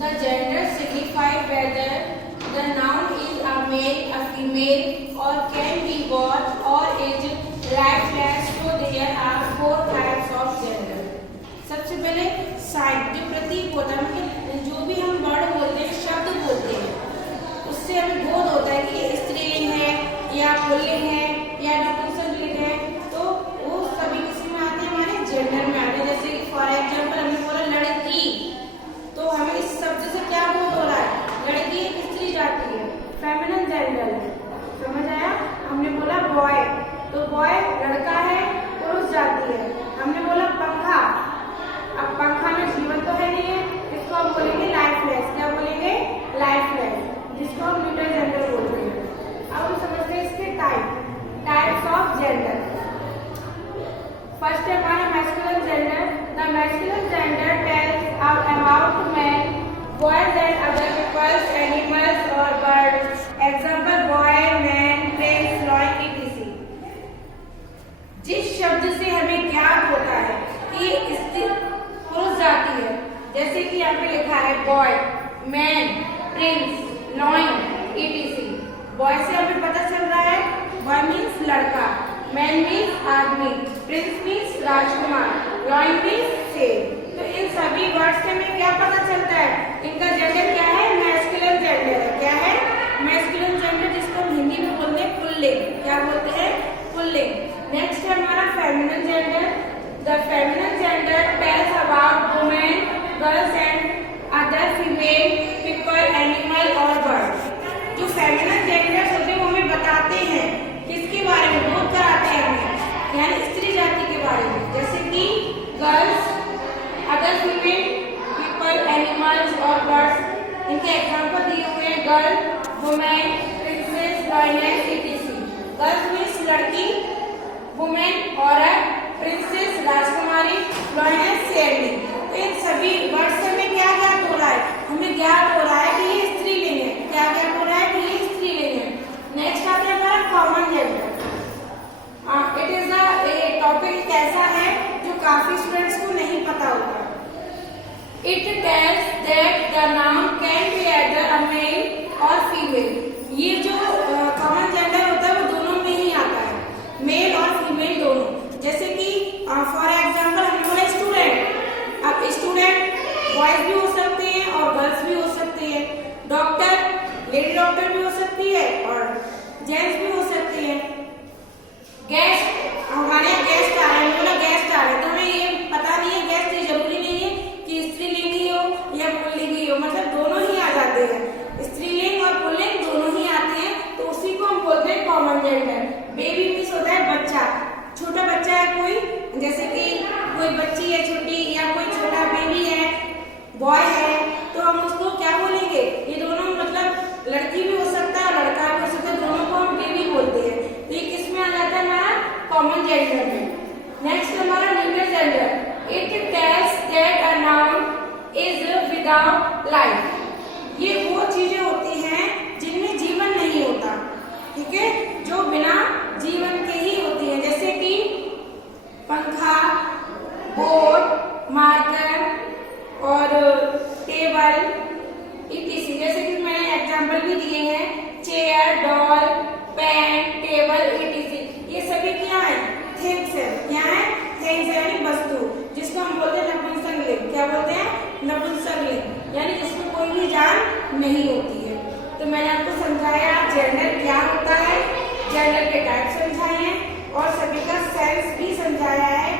The gender signifies whether the noun is a male, a female, or can be both, or is lifeless. So there are 4 types of gender. सबसे पहले side जो प्रतीक होता है, जो भी हम word बोलते हैं, शब्द बोलते हैं, उससे हमें बोध होता है कि ये स्त्रीलिंग है या पुल्लिंग है या नपुंसकलिंग है, तो वो सभी किसी में आते हैं, हमारे जेंडर में आते हैं। जैसे फॉर एग्जाम्पल हमने बोला लड़की, तो हमें इस शब्द से क्या बोध हो रहा है, लड़की एक स्त्री जाति है, फेमिनिन जेंडर है। समझ आया? हमने बोला बॉय, तो बॉय लड़का है, पुरुष जाति है। हमने बोला पंखा, अब पंखा में जीवन तो है नहीं है, इसको हम बोलेंगे लाइफलेस। क्या बोलेंगे? लाइफलेस, जिसको हम न्यूट्रल जेंडर बोलते हैं। अब हम समझते हैं इसके टाइप्स ऑफ जेंडर। फर्स्ट है हमारा masculine gender. The masculine gender tells about man, boys and other peoples, animals और birds. Example boy, man, prince, लॉय, etc। जिस शब्द से हमें ज्ञात होता है कि स्त्री पुरुष जाति है, जैसे कि यहाँ पे लिखा है boy, man, prince, lion, etc। Boy से हमें पता चल रहा है बॉय मीन्स लड़का, मैन मीन्स आदमी, प्रिंस मीन्स राजकुमार, लॉइन मीन्स शेर। तो इन सभी वर्ड से हमें क्या पता चलता है? इनका जेंडर क्या है? मैस्कुलिन जेंडर है। क्या है? मैस्कुलिन जेंडर, जिसको हम हिंदी में बोलते हैं पुल्लिंग। क्या बोलते हैं? पुल्लिंग। नेक्स्ट है हमारा feminine gender. The feminine gender tells about women, girls and other female people, animal और बर्ड। जो फेमिनिन जेंडर होते हैं वो हमें बताते हैं किसके बारे में, बोध कराते हैं हमें, यानी स्त्री जाति के बारे में। जैसे कि girls, other female people, animals और बर्ड्स। इनके एग्जाम्पल दिए हुए हैं girl, women, princess, lioness, etc। Girls means लड़की, वुमेन औरत, प्रिंसेस राजकुमारी, लॉयनेस शेरनी। तो इन सभी वर्ड से हमें क्या ज्ञात हो रहा है? हमें ज्ञात हो रहा है कि ये स्त्रीलिंग है। क्या ज्ञात हो रहा है? कि ये स्त्रीलिंग है। नेक्स्ट आता है हमारा common gender. It is a topic ऐसा है जो काफी स्टूडेंट्स को नहीं पता होता। It tells that the noun can be either a male or female. ये जो कॉमन जेंडर होता है वो दोनों में ही आता है, मेल और फीमेल दोनों। जैसे कि फॉर एग्जाम्पल हमने बोला स्टूडेंट, अब स्टूडेंट बॉयज भी हो सकते हैं और गर्ल्स भी हो सकते हैं। डॉक्टर, लेडी डॉक्टर भी हो सकती है और जेंट्स भी हो सकते हैं। गेस्ट, हमारे यहाँ गेस्ट आ रहे हैं, बोला गेस्ट आ रहे हैं, तो हमें ये पता नहीं है, गेस्ट ये जरूरी नहीं है कि स्त्रीलिंग ही हो या पुल्लिंग ही हो, मतलब दोनों ही आ जाते हैं, स्त्रीलिंग और पुल्लिंग दोनों ही आते हैं। तो उसी को हम बोलते हैं कॉमन जेंडर। बेबी मीन्स होता है बच्चा, छोटा बच्चा है कोई, जैसे कि कोई बच्ची है छोटी या कोई छोटा बेबी है, बॉय है, तो हम उसको क्या बोलेंगे? ये दोनों मतलब लड़की भी हो सकता है, लड़का भी हो सकता है, दोनों को हम बेबी बोलते हैं। तो ये किस में आ जाता है? हमारा कॉमन जेंडर में। नेक्स्ट हमारा neutral gender. It tells that a noun is without life. ये वो चीजें होती हैं जिनमें जीवन नहीं होता, ठीक है, जो बिना जीवन के ही होती है। जैसे कि पंखा, बोर्ड, मार्कर और टेबल, etc। जैसे कि मैंने एग्जाम्पल भी दिए हैं, chair, doll, pen, table, etc। ये सभी क्या है? थिंग्स है। क्या है? थिंग्स यानी वस्तु, जिसको हम बोलते हैं नपुंसकलिंग। क्या बोलते हैं? नपुंसकलिंग, यानी जिसमें कोई भी जान नहीं होती है। तो मैंने आपको समझाया जेंडर क्या होता है, जेंडर के टाइप समझाए हैं और सभी का सेंस भी समझाया है